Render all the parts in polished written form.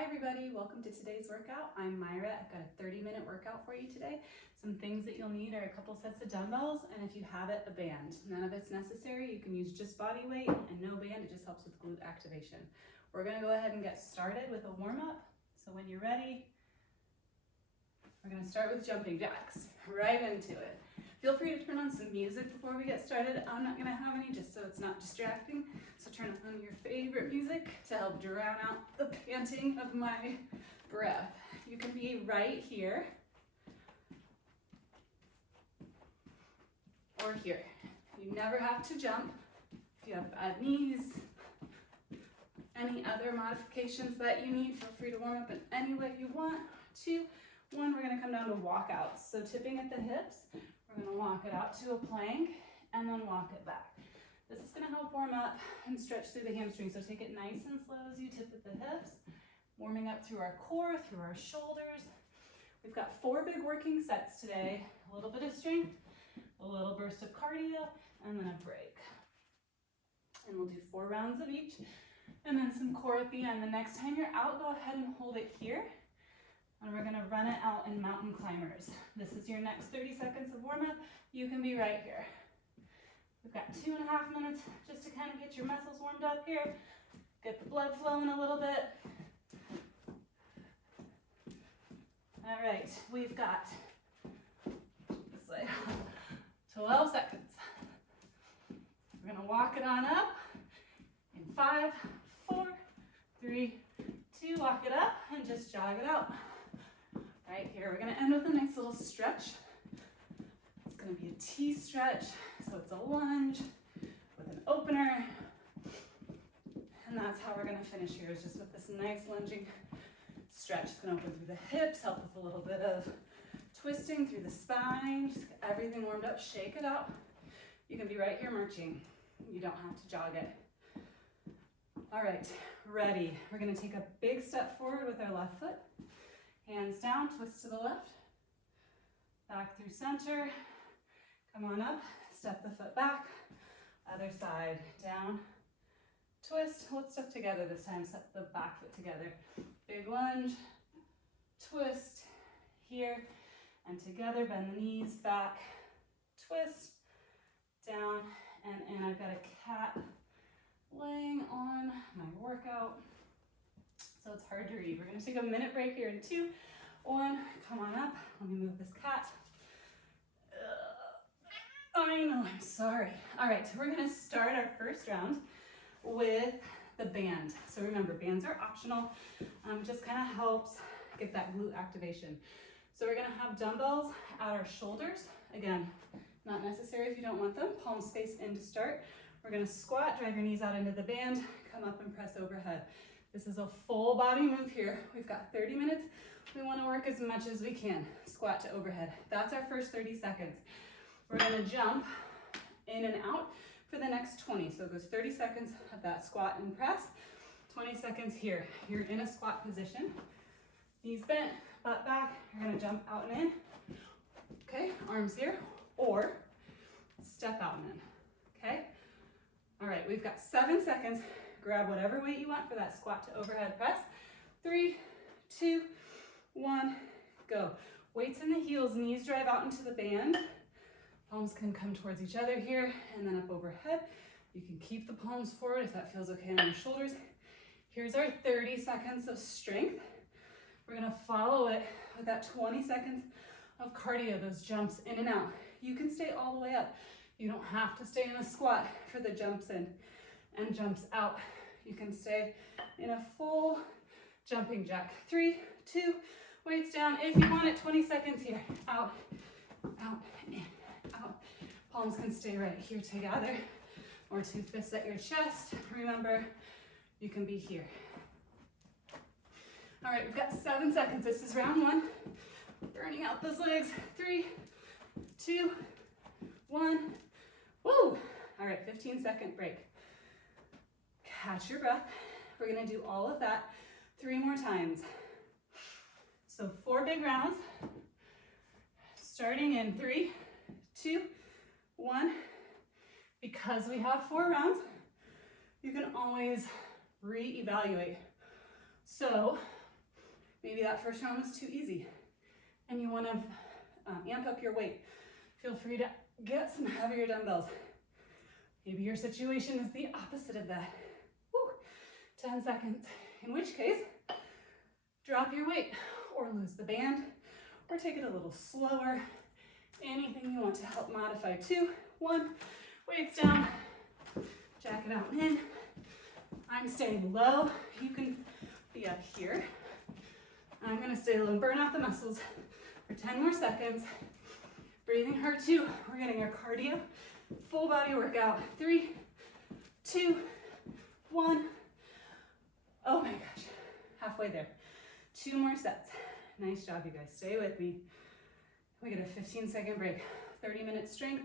Hi everybody, welcome to today's workout. I'm Myra. I've got a 30-minute workout for you today. Some things that you'll need are a couple sets of dumbbells, and if you have it, a band. None of it's necessary. You can use just body weight and no band. It just helps with glute activation. We're gonna go ahead and get started with a warm-up. So when you're ready, we're gonna start with jumping jacks, right into it. Feel free to turn on some music before we get started. I'm not gonna have any just so it's not distracting. So turn on your favorite music to help drown out the panting of my breath. You can be right here or here. You never have to jump. If you have bad knees, any other modifications that you need, feel free to warm up in any way you want. 2, 1, we're gonna come down to walkouts. So tipping at the hips, we're gonna walk it out to a plank and then walk it back. This is gonna help warm up and stretch through the hamstrings. So take it nice and slow as you tip at the hips, warming up through our core, through our shoulders. We've got 4 big working sets today. A little bit of strength, a little burst of cardio, and then a break. And we'll do 4 rounds of each, and then some core at the end. The next time you're out, go ahead and hold it here. And we're gonna run it out in mountain climbers. This is your next 30 seconds of warm up. You can be right here. We've got 2.5 minutes just to kind of get your muscles warmed up here. Get the blood flowing a little bit. All right, we've got this way, 12 seconds. We're gonna walk it on up in 5, 4, 3, 2, walk it up and just jog it out. Right here, we're gonna end with a nice little stretch. It's gonna be a T stretch, so it's a lunge with an opener. And that's how we're gonna finish here, is just with this nice lunging stretch. It's gonna open through the hips, help with a little bit of twisting through the spine. Just get everything warmed up, shake it out. You can be right here marching. You don't have to jog it. All right, ready. We're gonna take a big step forward with our left foot. Hands down, twist to the left, back through center, come on up, step the foot back, other side, down, twist. Let's step together this time, step the back foot together. Big lunge, twist, here, and together, bend the knees, back, twist, down, and in. I've got a cat laying on my workout, so it's hard to read. We're gonna take a minute break here in 2, 1, come on up. Let me move this cat. I know, I'm sorry. All right, so we're gonna start our first round with the band. So remember, bands are optional. Just kind of helps get that glute activation. So we're gonna have dumbbells at our shoulders. Again, not necessary if you don't want them. Palms face in to start. We're gonna squat, drive your knees out into the band, come up and press overhead. This is a full body move here. We've got 30 minutes. We wanna work as much as we can. Squat to overhead. That's our first 30 seconds. We're gonna jump in and out for the next 20. So it goes 30 seconds of that squat and press, 20 seconds here. You're in a squat position. Knees bent, butt back. You're gonna jump out and in. Okay, arms here, or step out and in, okay? All right, we've got 7 seconds. Grab whatever weight you want for that squat to overhead press. 3, 2, 1, go. Weights in the heels, knees drive out into the band. Palms can come towards each other here and then up overhead. You can keep the palms forward if that feels okay on your shoulders. Here's our 30 seconds of strength. We're gonna follow it with that 20 seconds of cardio, those jumps in and out. You can stay all the way up. You don't have to stay in a squat for the jumps in and jumps out. You can stay in a full jumping jack. 3, 2, weights down. If you want it, 20 seconds here. Out, out, in, out. Palms can stay right here together, or 2 fists at your chest. Remember, you can be here. All right, we've got 7 seconds. This is round 1. Burning out those legs. 3, 2, 1. Woo! All right, 15-second break. Catch your breath. We're gonna do all of that 3 more times. So 4 big rounds, starting in 3, 2, 1. Because we have 4 rounds, you can always reevaluate. So Maybe that first round was too easy and you want to amp up your weight. Feel free to get some heavier dumbbells. Maybe your situation is the opposite of that. Woo, 10 seconds. In which case, drop your weight or lose the band or take it a little slower. Anything you want to help modify. 2, 1, weights down, jack it out and in. I'm staying low. You can be up here. I'm gonna stay low and burn out the muscles for 10 more seconds. Breathing hard too. We're getting our cardio, full body workout. 3, 2, 1. Oh my gosh, halfway there. 2 more sets. Nice job, you guys. Stay with me. We get a 15-second break. 30 minutes strength,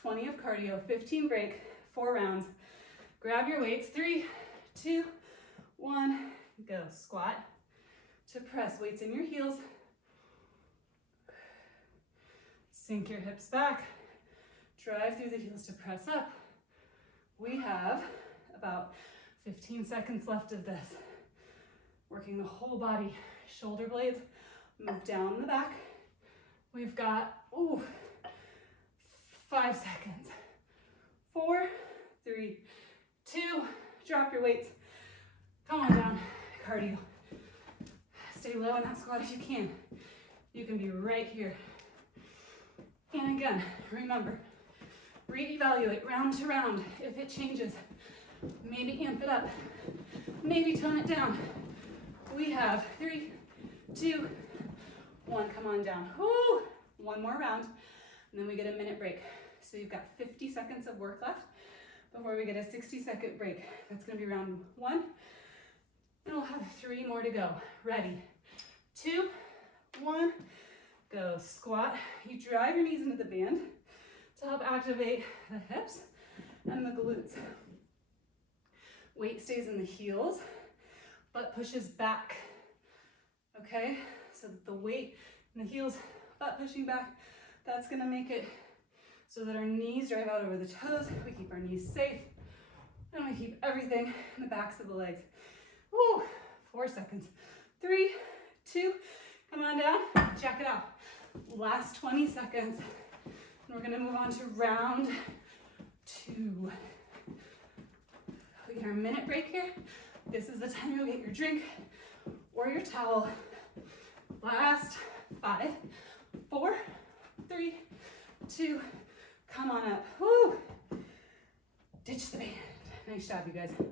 20 of cardio, 15 break, 4 rounds. Grab your weights. 3, 2, 1, go. Squat to press, weights in your heels. Sink your hips back. Drive through the heels to press up. We have about 15 seconds left of this. Working the whole body. Shoulder blades, move down the back. We've got, 5 seconds. 4, 3, 2, drop your weights. Come on down, cardio. Stay low in that squat if you can. You can be right here. And again, remember, reevaluate round to round. If it changes, maybe amp it up, maybe tone it down. We have 3, 2, 1, come on down. Woo! 1 more round, and then we get a minute break. So you've got 50 seconds of work left before we get a 60-second break. That's gonna be round 1, and we'll have 3 more to go. Ready? 2, 1, go. Squat. You drive your knees into the band to help activate the hips and the glutes. Weight stays in the heels, butt pushes back. Okay, so that the weight in the heels, butt pushing back, that's gonna make it so that our knees drive out over the toes. We keep our knees safe, and we keep everything in the backs of the legs. Woo, 4 seconds. 3, 2, come on down, check it out. Last 20 seconds. And we're gonna move on to round 2. We get our minute break here. This is the time you'll get your drink or your towel. Last 5, 4, 3, 2, come on up. Woo! Ditch the band. Nice job, you guys. All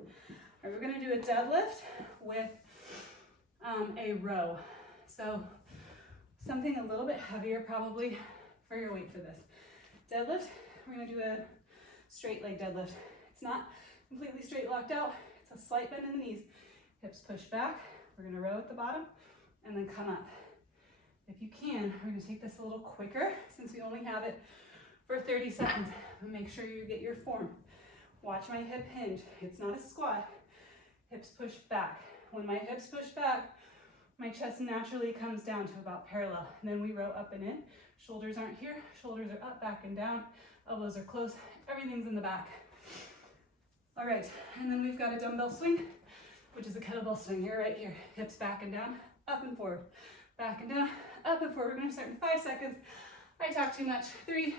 right, we're gonna do a deadlift with a row. So something a little bit heavier probably for your weight for this. Deadlift, we're gonna do a straight leg deadlift. It's not completely straight locked out. It's a slight bend in the knees. Hips push back. We're gonna row at the bottom and then come up. If you can, we're gonna take this a little quicker since we only have it for 30 seconds. But make sure you get your form. Watch my hip hinge. It's not a squat. Hips push back. When my hips push back, my chest naturally comes down to about parallel. And then we row up and in. Shoulders aren't here. Shoulders are up, back, and down. Elbows are close. Everything's in the back. All right, and then we've got a dumbbell swing, which is a kettlebell swing. You're right here. Hips back and down, up and forward. Back and down, up and forward. We're gonna start in 5 seconds. I talk too much. 3,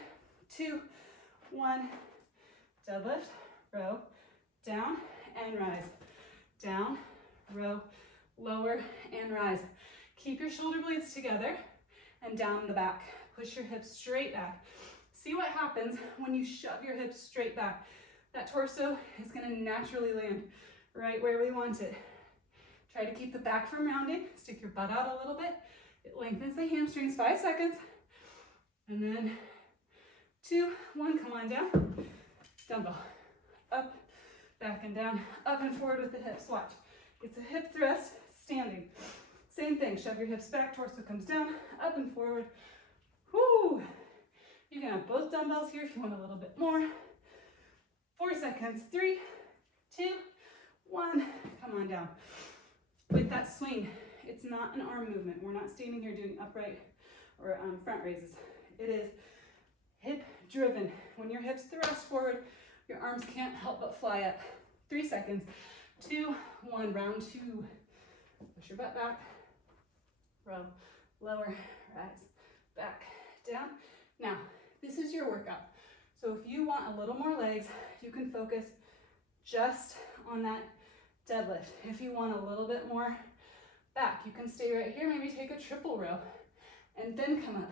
2, 1. Deadlift, row, down, and rise. Down, row, lower, and rise. Keep your shoulder blades together and down the back. Push your hips straight back. See what happens when you shove your hips straight back. That torso is gonna naturally land right where we want it. Try to keep the back from rounding. Stick your butt out a little bit. It lengthens the hamstrings. 5 seconds. And then 2, 1, come on down. Dumbbell. Up, back and down. Up and forward with the hips. Watch. It's a hip thrust, standing. Same thing. Shove your hips back, torso comes down, up and forward. Whoo! You can have both dumbbells here if you want a little bit more. 4 seconds. 3, 2, 1. Come on down. With that swing, it's not an arm movement. We're not standing here doing upright or front raises. It is hip driven. When your hips thrust forward, your arms can't help but fly up. 3 seconds. 2, 1. Round 2. Push your butt back. row, lower, rise, back, down. Now, this is your workout. So if you want a little more legs, you can focus just on that deadlift. If you want a little bit more back, you can stay right here, maybe take a triple row and then come up.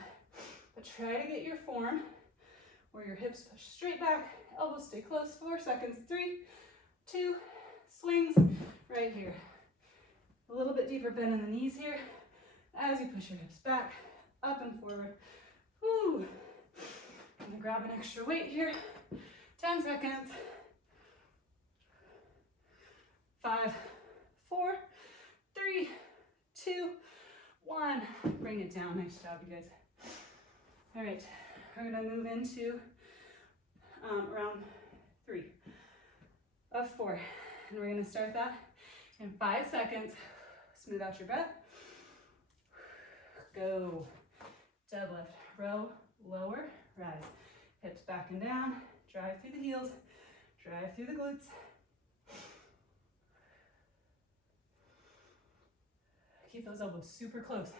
But try to get your form where your hips push straight back, elbows stay close, 4 seconds, 3, 2, swings right here. A little bit deeper bend in the knees here as you push your hips back, up and forward. Woo. I'm gonna grab an extra weight here. 10 seconds. 5, 4, 3, 2, 1. Bring it down. Nice job, you guys. All right, we're gonna move into round 3 of 4. And we're gonna start that in 5 seconds. Smooth out your breath. Go. Deadlift, row, lower, rise. Hips back and down. Drive through the heels. Drive through the glutes. Keep those elbows super close.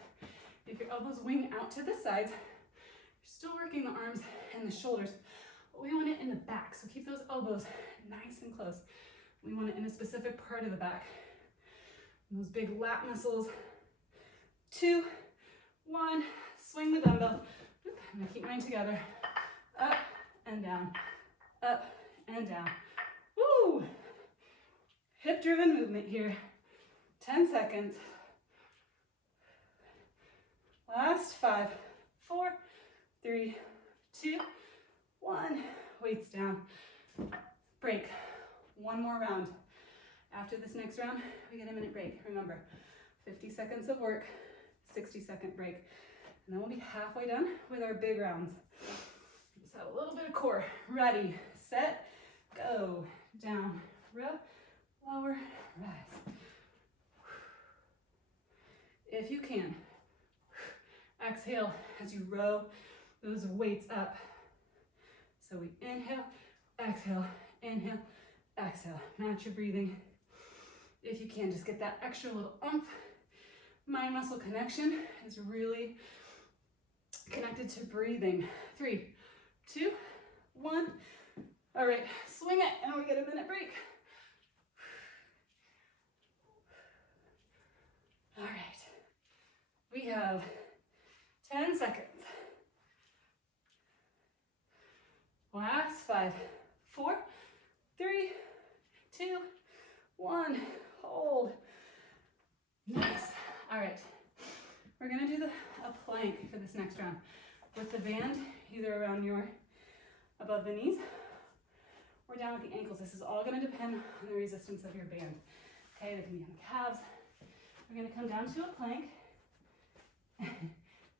If your elbows wing out to the sides, you're still working the arms and the shoulders, but we want it in the back. So keep those elbows nice and close. We want it in a specific part of the back. And those big lat muscles. 2, 1, swing the dumbbell. I'm gonna keep mine together. Up and down, up and down. Woo! Hip-driven movement here. 10 seconds. Last 5, 4, 3, 2, 1. Weights down. Break. One more round. After this next round, we get a minute break. Remember, 50 seconds of work, 60-second break. And then we'll be halfway done with our big rounds. Just have a little bit of core. Ready, set, go. Down, row, lower, rise. If you can, exhale as you row those weights up. So we inhale, exhale, inhale, exhale. Match your breathing. If you can, just get that extra little oomph. Mind-muscle connection is really connected to breathing. 3, 2, 1. All right, swing it, and we get a minute break. All right, we have 10 seconds. Last 5, 4, 3, 2, 1. Hold. Nice. All right. We're gonna do a plank for this next round with the band either around above the knees or down at the ankles. This is all gonna depend on the resistance of your band. Okay, they can be on the calves. We're gonna come down to a plank.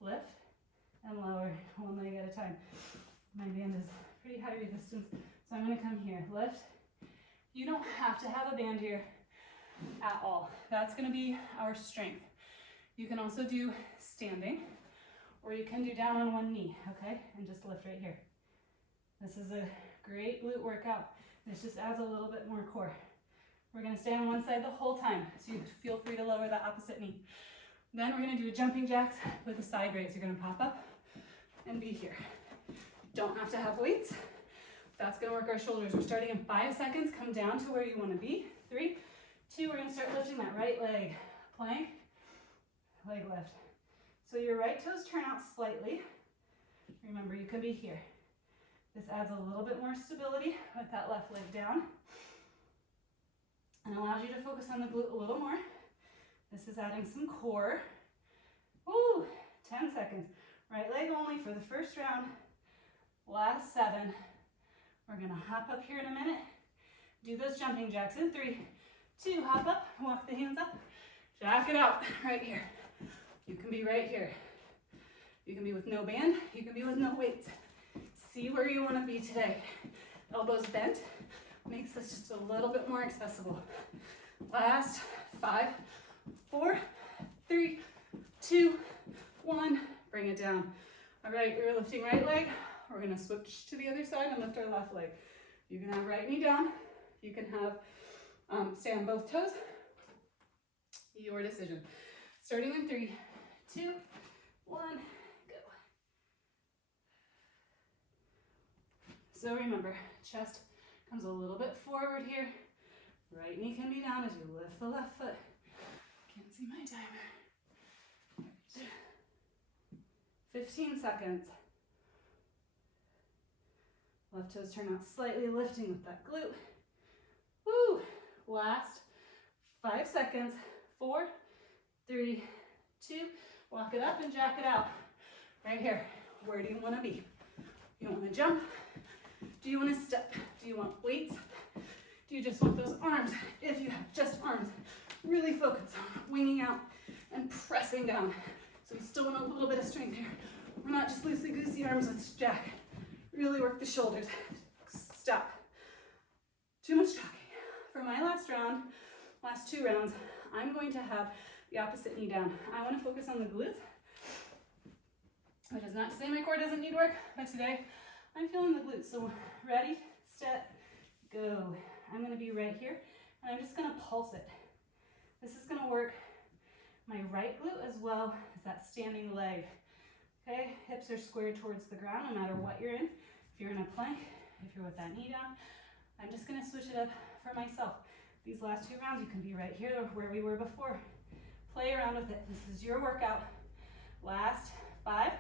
Lift and lower, one leg at a time. My band is pretty high resistance, so I'm gonna come here, lift. You don't have to have a band here at all. That's gonna be our strength. You can also do standing, or you can do down on one knee, okay? And just lift right here. This is a great glute workout. This just adds a little bit more core. We're gonna stay on one side the whole time, so you feel free to lower the opposite knee. Then we're gonna do a jumping jacks with a side raise. You're gonna pop up and be here. Don't have to have weights. That's gonna work our shoulders. We're starting in 5 seconds. Come down to where you wanna be. 3, 2, we're gonna start lifting that right leg. Plank, leg lift. So your right toes turn out slightly. Remember, you can be here. This adds a little bit more stability with that left leg down and allows you to focus on the glute a little more. This is adding some core. Woo, 10 seconds. Right leg only for the first round. Last 7. We're gonna hop up here in a minute. Do those jumping jacks in 3, 2, hop up, walk the hands up, jack it out right here. You can be right here. You can be with no band, you can be with no weights. See where you wanna be today. Elbows bent, makes this just a little bit more accessible. Last 5, 4, 3, 2, 1, bring it down. All right, we're lifting right leg. We're gonna switch to the other side and lift our left leg. You can have right knee down. You can have stay on both toes. Your decision. Starting in 3, 2, 1, go. So remember, chest comes a little bit forward here. Right knee can be down as you lift the left foot. Can't see my timer. 15 seconds. Left toes turn out slightly, lifting with that glute. Woo! Last 5 seconds. 4, 3, 2. Walk it up and jack it out. Right here. Where do you want to be? You want to jump? Do you want to step? Do you want weights? Do you just want those arms? If you have just arms, really focus on winging out and pressing down. So we still want a little bit of strength here. We're not just loosey-goosey arms with jack. Really work the shoulders. Stop. Too much talking. For my last round, last 2 rounds, I'm going to have the opposite knee down. I want to focus on the glutes, which is not to say my core doesn't need work, but today I'm feeling the glutes. So ready, step, go. I'm going to be right here, and I'm just going to pulse it. This is going to work my right glute as well as that standing leg. Okay, hips are squared towards the ground no matter what you're in. If you're in a plank, if you're with that knee down, I'm just going to switch it up for myself. These last 2 rounds, you can be right here or where we were before. Play around with it. This is your workout. Last 5,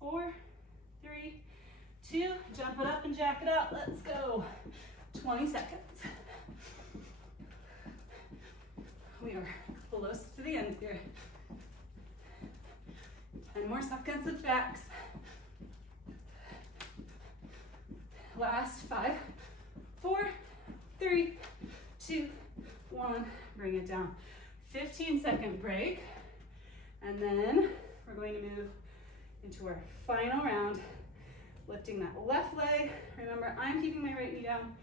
4, 3, 2. Jump it up and jack it out. Let's go. 20 seconds. We are close to the end here. 10 more seconds of jacks. Last 5, 4, 3, 2, 1. Bring it down. 15-second break. And then we're going to move into our final round, lifting that left leg. Remember, I'm keeping my right knee down.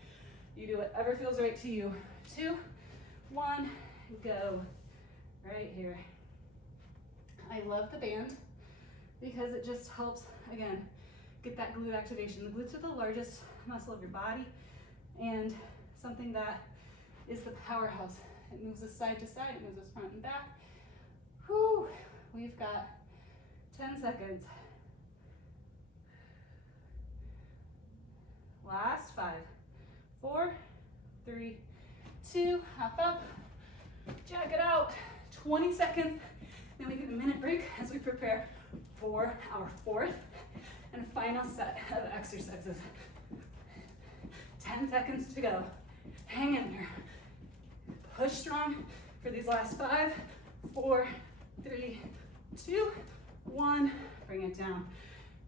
You do whatever feels right to you. 2, 1, go. Right here. I love the band because it just helps, again, get that glute activation. The glutes are the largest muscle of your body and something that is the powerhouse. It moves us side to side, it moves us front and back. Whew, we've got 10 seconds. Last 5, 4, 3, 2, hop up, jack it out. 20 seconds. Then we get a minute break as we prepare for our 4th and final set of exercises. 10 seconds to go. Hang in there. Push strong for these last 5, 4, 3, 2, 1. Bring it down.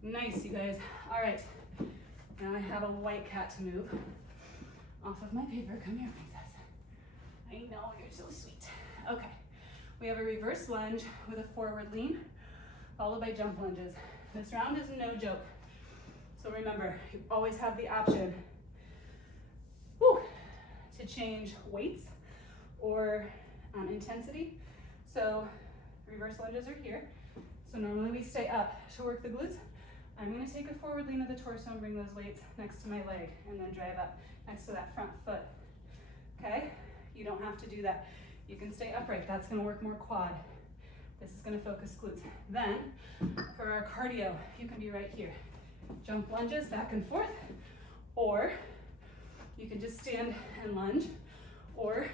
Nice, you guys. All right. Now I have a white cat to move off of my paper. Come here, princess. I know, you're so sweet. Okay. We have a reverse lunge with a forward lean, followed by jump lunges. This round is no joke. So remember, you always have the option to change weights or intensity. So reverse lunges are here. So normally we stay up to work the glutes. I'm gonna take a forward lean of the torso and bring those weights next to my leg and then drive up next to that front foot. Okay? You don't have to do that. You can stay upright. That's gonna work more quad. This is gonna focus glutes. Then, for our cardio, you can be right here. Jump lunges back and forth, or you can just stand and lunge, or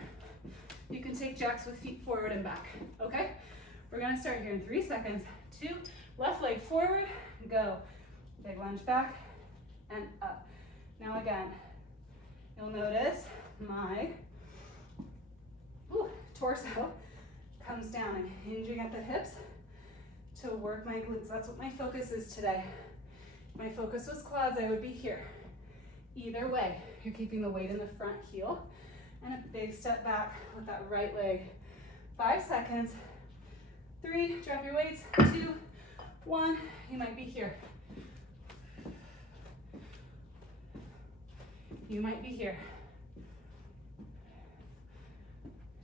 you can take jacks with feet forward and back, okay? We're gonna start here in 3 seconds. 2, left leg forward, go. Big lunge back and up. Now again, you'll notice my torso comes down. I'm hinging at the hips to work my glutes. That's what my focus is today. If my focus was quads, I would be here. Either way, you're keeping the weight in the front heel and a big step back with that right leg. 5 seconds. 3, drop your weights. 2, 1, you might be here. You might be here.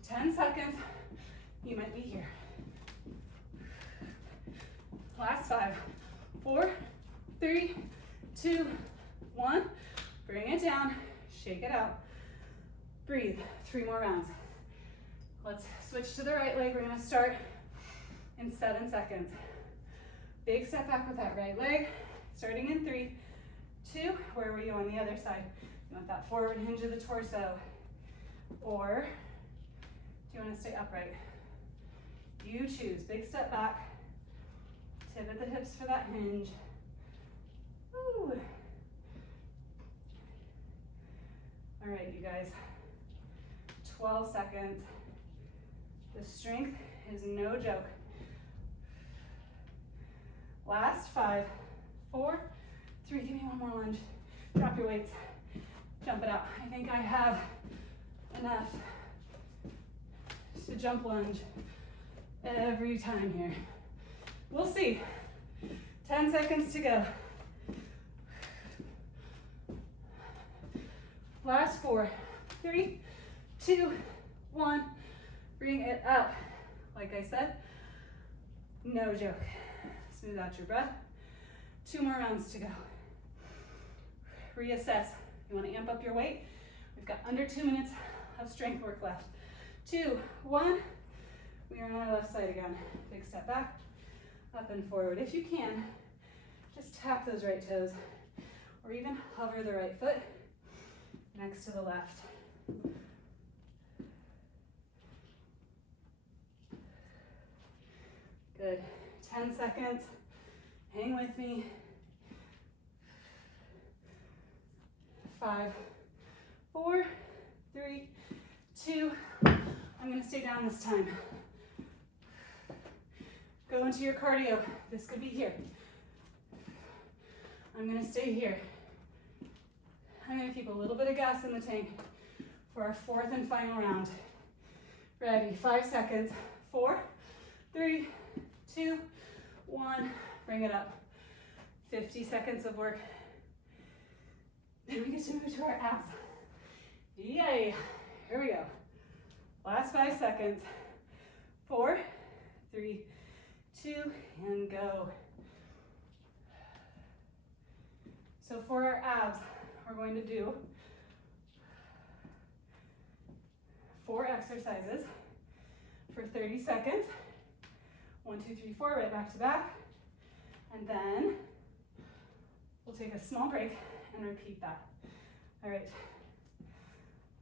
10 seconds, you might be here. Last 5, 4, 3, 2, 1. Bring it down, shake it out. Breathe, 3 more rounds. Let's switch to the right leg. We're gonna start in 7 seconds. Big step back with that right leg, starting in 3, 2, where were you on the other side? You want that forward hinge of the torso, or do you want to stay upright? You choose. Big step back, tip at the hips for that hinge. Woo. All right, you guys, 12 seconds. The strength is no joke. Last 5, 4, 3, give me one more lunge. Drop your weights, jump it out. I think I have enough to jump lunge every time here. We'll see. 10 seconds to go. Last 4, 3, 2, 1. Bring it up. Like I said, no joke. Smooth out your breath. 2 more rounds to go. Reassess. You want to amp up your weight? We've got under 2 minutes of strength work left. 2, 1. We are on our left side again. Big step back, up and forward. If you can, just tap those right toes, or even hover the right foot next to the left. Good. 10 seconds. Hang with me. 5, 4, 3, 2. I'm going to stay down this time. Go into your cardio. This could be here. I'm going to stay here. I'm going to keep a little bit of gas in the tank for our 4th and final round. Ready? 5 seconds. 4, 3, 2, 1. Bring it up. 50 seconds of work. Then we get to move to our abs. Yay! Here we go. Last 5 seconds. 4, 3, 2, and go. So for our abs, we're going to do 4 exercises for 30 seconds. 1, 2, 3, 4, right back to back. And then we'll take a small break and repeat that. All right.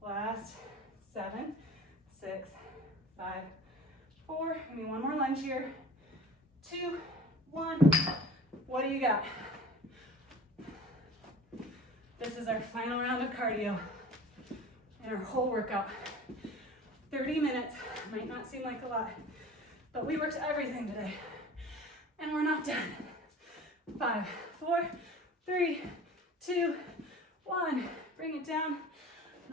Last 7, 6, 5, 4. Give me one more lunge here. 2, 1. What do you got? This is our final round of cardio in our whole workout. 30 minutes, might not seem like a lot, but we worked everything today, and we're not done. 5, 4, 3, 2, 1. Bring it down.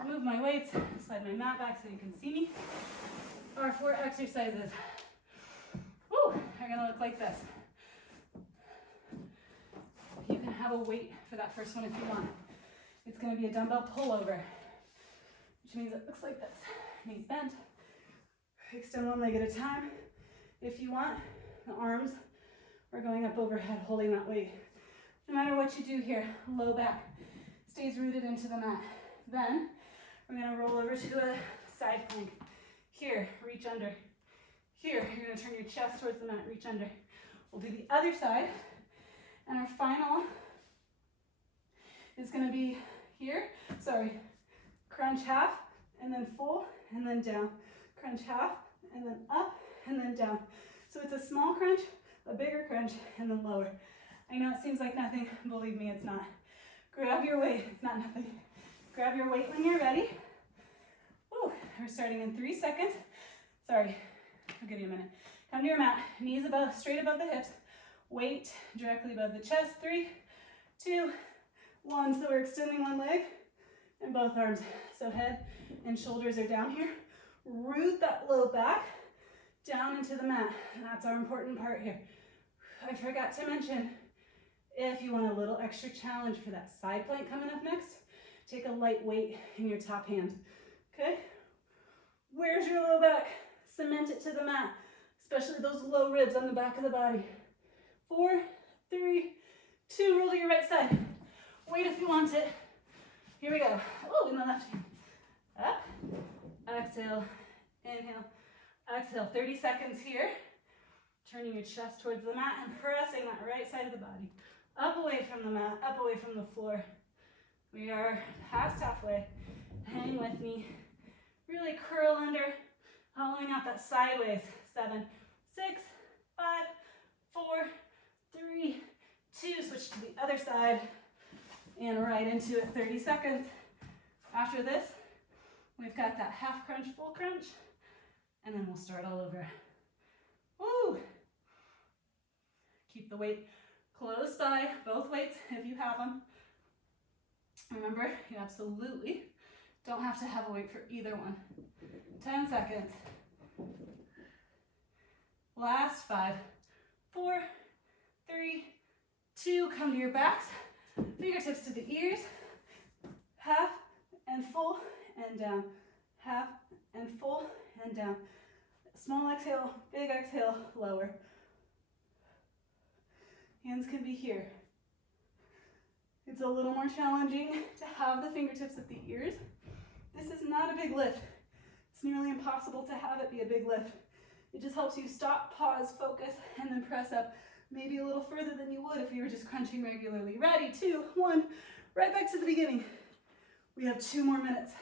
Move my weights, slide my mat back so you can see me. Our 4 exercises. Woo, are gonna look like this. You can have a weight for that first one if you want. It's gonna be a dumbbell pullover, which means it looks like this. Knees bent. Extend one leg at a time. If you want, the arms are going up overhead, holding that weight. No matter what you do here, low back stays rooted into the mat. Then we're gonna roll over to a side plank. Here, reach under. Here, you're gonna turn your chest towards the mat, reach under. We'll do the other side. And our final is gonna be here. Sorry, crunch half, and then full, and then down. Crunch half, and then up, and then down. So it's a small crunch, a bigger crunch, and then lower. I know it seems like nothing, believe me, it's not. Grab your weight, it's not nothing. Grab your weight when you're ready. Woo, we're starting in 3 seconds. Sorry, I'll give you a minute. Come to your mat, knees above, straight above the hips. Weight directly above the chest. 3, 2, 1. So we're extending one leg and both arms. So head and shoulders are down here. Root that low back down into the mat. And that's our important part here. I forgot to mention, if you want a little extra challenge for that side plank coming up next, take a light weight in your top hand. Okay? Where's your low back? Cement it to the mat, especially those low ribs on the back of the body. 4, 3, 2, roll to your right side. Wait if you want it. Here we go. Oh, in the left hand. Up, exhale, inhale, exhale. 30 seconds here. Turning your chest towards the mat and pressing that right side of the body up away from the mat, up away from the floor. We are past halfway. Hang with me. Really curl under, hollowing out that sideways. 7, 6, 5, 4, 3, 2. Switch to the other side and right into it. 30 seconds. After this, we've got that half crunch, full crunch, and then we'll start all over. Woo! Keep the weight close by, both weights if you have them. Remember, you absolutely don't have to have a weight for either one. 10 seconds. Last 5, 4, 3, 2. Come to your backs, fingertips to the ears. Half and full and down. Half and full and down. Small exhale, big exhale, lower. Hands can be here. It's a little more challenging to have the fingertips at the ears. This is not a big lift. It's nearly impossible to have it be a big lift. It just helps you stop, pause, focus, and then press up maybe a little further than you would if you were just crunching regularly. Ready, 2, 1, right back to the beginning. We have 2 more minutes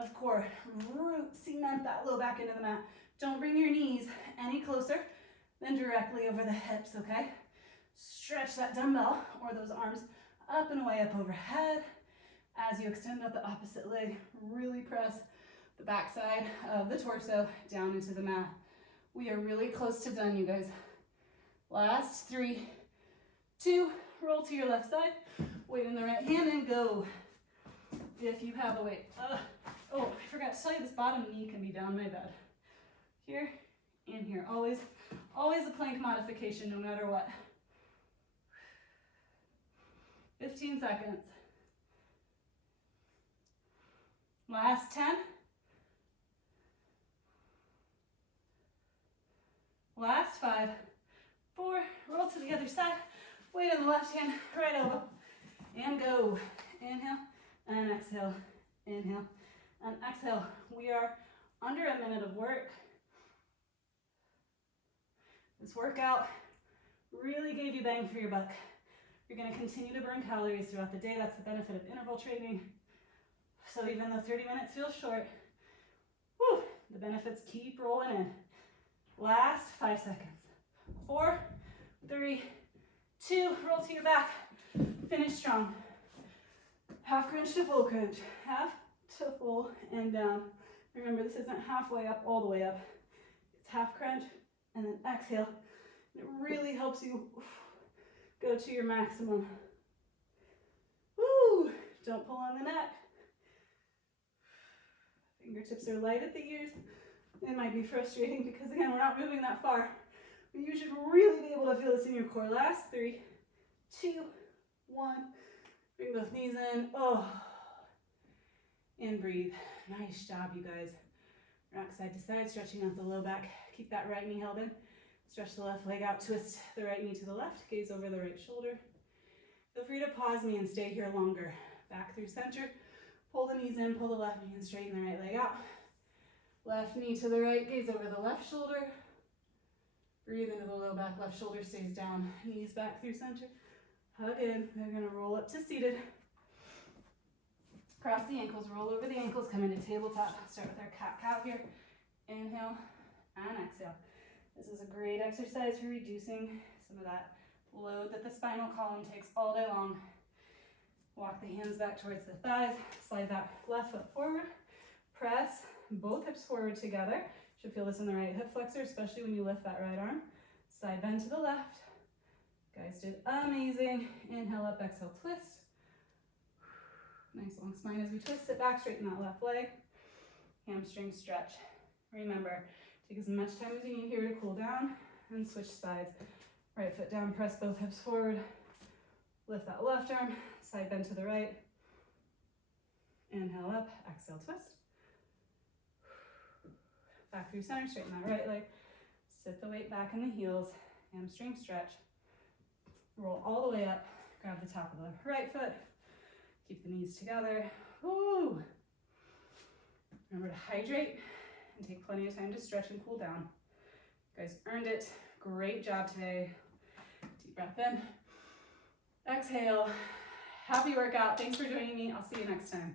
of core. Root, cement that low back into the mat. Don't bring your knees any closer than directly over the hips, okay? Stretch that dumbbell or those arms up and away, up overhead. As you extend out the opposite leg, really press the back side of the torso down into the mat. We are really close to done, you guys. Last 3, 2, roll to your left side, weight in the right hand and go. If you have a weight. Oh, I forgot to tell you, this bottom knee can be down my bed. Here and here. Always a plank modification no matter what. 15 seconds. Last 10. Last 5, 4, roll to the other side. Weight in the left hand, right elbow, and go. Inhale and exhale. Inhale and exhale. We are under a minute of work. This workout really gave you bang for your buck. You're going to continue to burn calories throughout the day. That's the benefit of interval training. So even though 30 minutes feels short, whew, the benefits keep rolling in. Last 5 seconds. 4, 3, 2, roll to your back. Finish strong. Half crunch to full crunch. Half to full and down. Remember, this isn't halfway up, all the way up. It's half crunch and then exhale. It really helps you go to your maximum. Woo! Don't pull on the neck. Fingertips are light at the ears. It might be frustrating because, again, we're not moving that far. But you should really be able to feel this in your core. Last 3, 2, 1. Bring both knees in. Oh. And breathe. Nice job, you guys. Rock side to side, stretching out the low back. Keep that right knee held in. Stretch the left leg out, twist the right knee to the left, gaze over the right shoulder. Feel free to pause me and stay here longer. Back through center. Pull the knees in, pull the left knee in, straighten the right leg out. Left knee to the right, gaze over the left shoulder. Breathe into the low back, left shoulder stays down. Knees back through center. Hug in. We're going to roll up to seated. Cross the ankles, roll over the ankles, come into tabletop. Start with our cat-cow here. Inhale and exhale. This is a great exercise for reducing some of that load that the spinal column takes all day long. Walk the hands back towards the thighs. Slide that left foot forward. Press both hips forward together. You should feel this in the right hip flexor, especially when you lift that right arm. Side bend to the left. Guys did amazing. Inhale up, exhale, twist. Nice long spine as we twist it back, straighten that left leg. Hamstring stretch. Remember, take as much time as you need here to cool down and switch sides. Right foot down, press both hips forward. Lift that left arm, side bend to the right. Inhale up, exhale, twist. Back through center, straighten that right leg. Sit the weight back in the heels, hamstring stretch. Roll all the way up, grab the top of the right foot. Keep the knees together. Woo! Remember to hydrate and take plenty of time to stretch and cool down. You guys earned it. Great job today. Deep breath in. Exhale. Happy workout. Thanks for joining me. I'll see you next time.